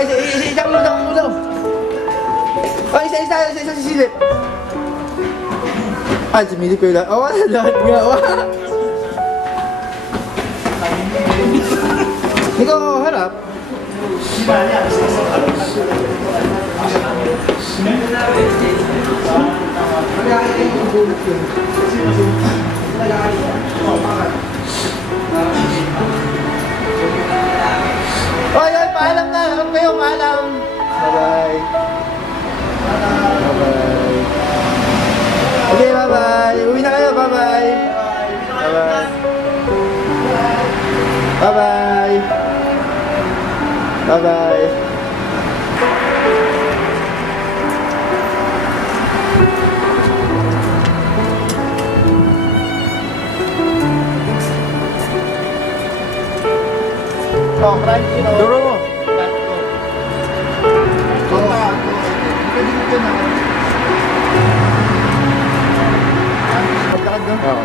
isang ulo. Oh, isa sisilip. Ah, sumilip ko lang. Oh, lahat nga. Ikaw, harap. Oy, paalam na. Harap kayo, paalam. Bye-bye. Bye-bye. Okay, bye-bye. Uwi na kayo, bye-bye. Bye-bye. Bye-bye. Bye-bye. Oh, crunchy, no? Duro mo. Maglakad doon? Oo.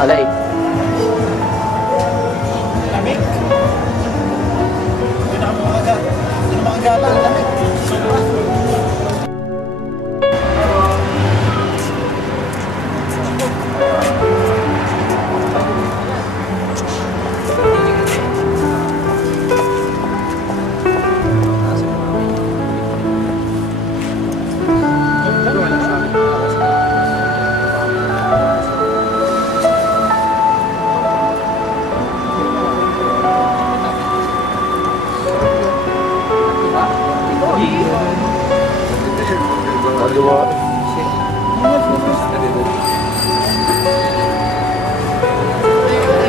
Alay. Lamig. Hindi na makagala ang lamig.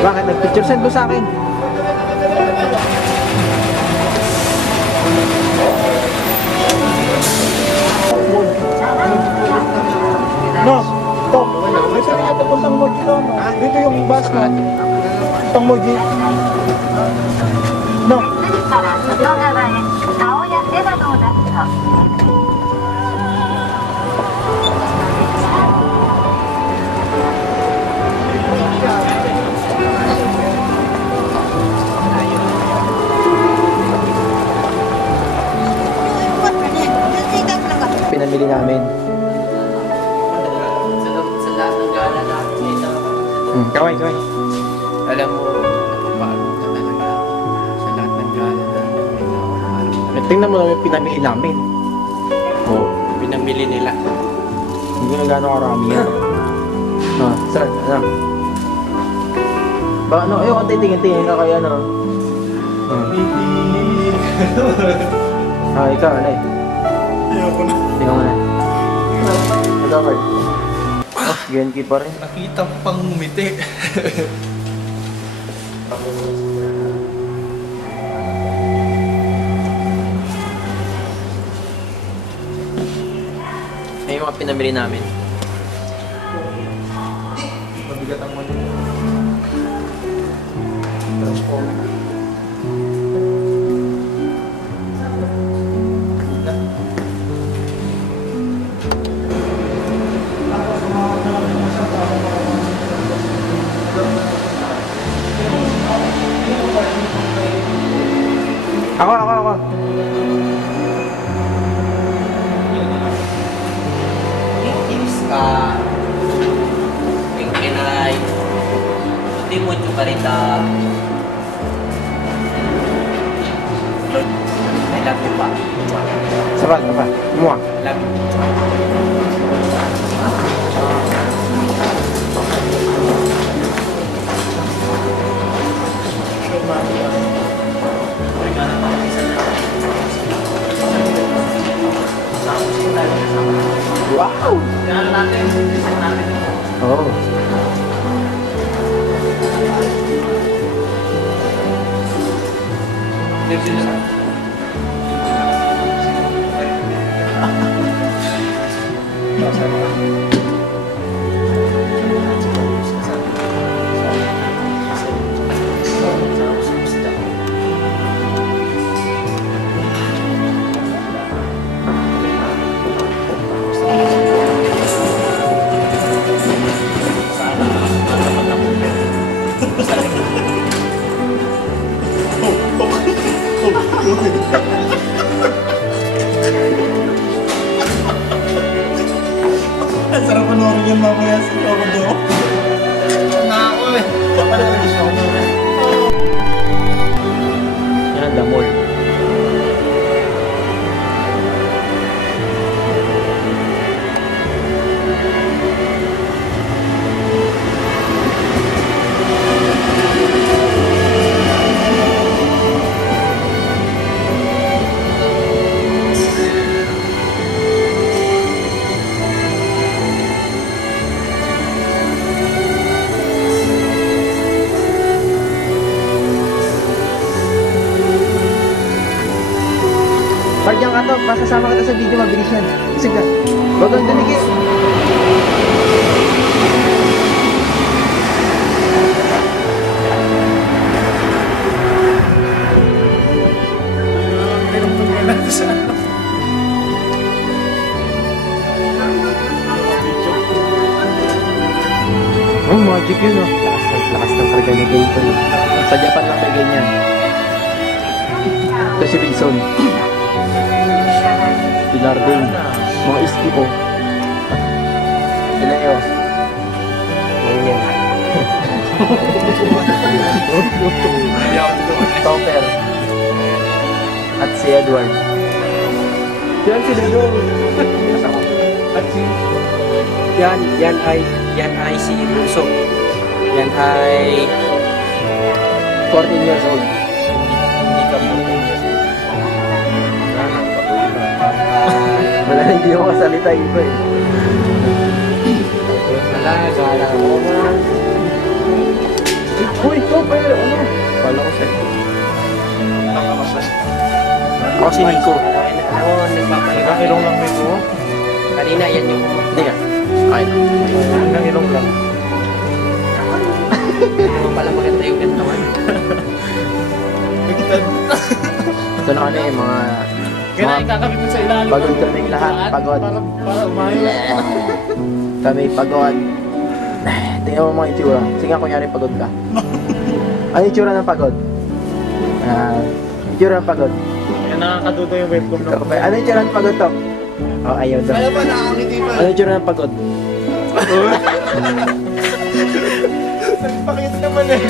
Bakit? Nag-picture send mo sa akin? No, stop. May saan nga papuntang Moji doon, no? Dito yung bus, no? Papuntang Moji. No. Pinamili namin. Sa lahat ng gala natin. Kaway. Alam mo, napapagod ka talaga sa lahat ng gala natin. Tingnan mo naman yung pinamili namin. Oo. Pinamili nila. Hindi na gano'ng karami yan. Saan? Ano? Ba, ano? Ayoko tingin ka kaya, no? Ikaw, ano eh? Ayoko na. Tingnan mo na. Ito, Card. Genki pa rin. Nakita pang ngumiti. Ay, yung mga pinamili namin. Mabigat ang mali. Transform. Ako. Inis ka. Pingkinay. Hindi mo yung karita. I love you pa. Sabat, apa? Mua. Love you. Wow! Oh. Ang sarap panoorin yan mamaya sa ako doon. Nako eh. Papanorin siya ako doon. Yan, the mall. Pag yan ka to, masasama kita sa video, mabilis yan. Isig ka. Huwag kang dumikit. Oh, magic yun oh. Lakas ng karga ni Gay to. Sa Japan lang may ganyan. Ito si Wilson. Pilar din. Mga iski po. Sila yun. Ngayon. Topper. At si Edward. Yan si Dodong. At si... Yan ay si Bunso. Yan ay 14 years old. hindi ka 14 years old. Wala, hindi ako kasalita iba eh. Wala, gala ko man. Uy, Topper! Ano? Wala ko sa'yo. Ako si Nico. Ano, nagpapaliwan. Ilong lang may buho. Kanina, yan yung... Hindi ka. Ay. Hanggang ilong lang. Ano pala maganda yung gantawan. Ito na kami mga... Kaya ikakabit mo sa ilalim. Pagod kaming lahat. Pagod. Para umayos. Kami pagod. Tingnan mo mga itsura. Sige nga, kunyari pagod ka. Ano itsura ng pagod? Itsura ng pagod. Kaya nakakaduda yung webcam ng Ano itsura ng pagod to? Oh, ayaw daw. Kaya ba nakakangiti pa? Ano itsura ng pagod? Nagpakita naman eh.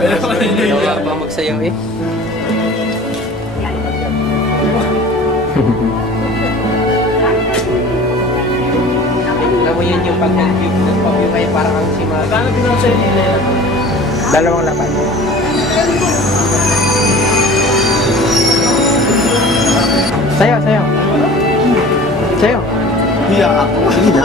Wala pa magsayaw eh. Alam mo yun yung pag nag-view kayo parang ang si mga... Kano pinang sa'yo nila? 2 lapat. Sayo. Hiya ako. Sige na.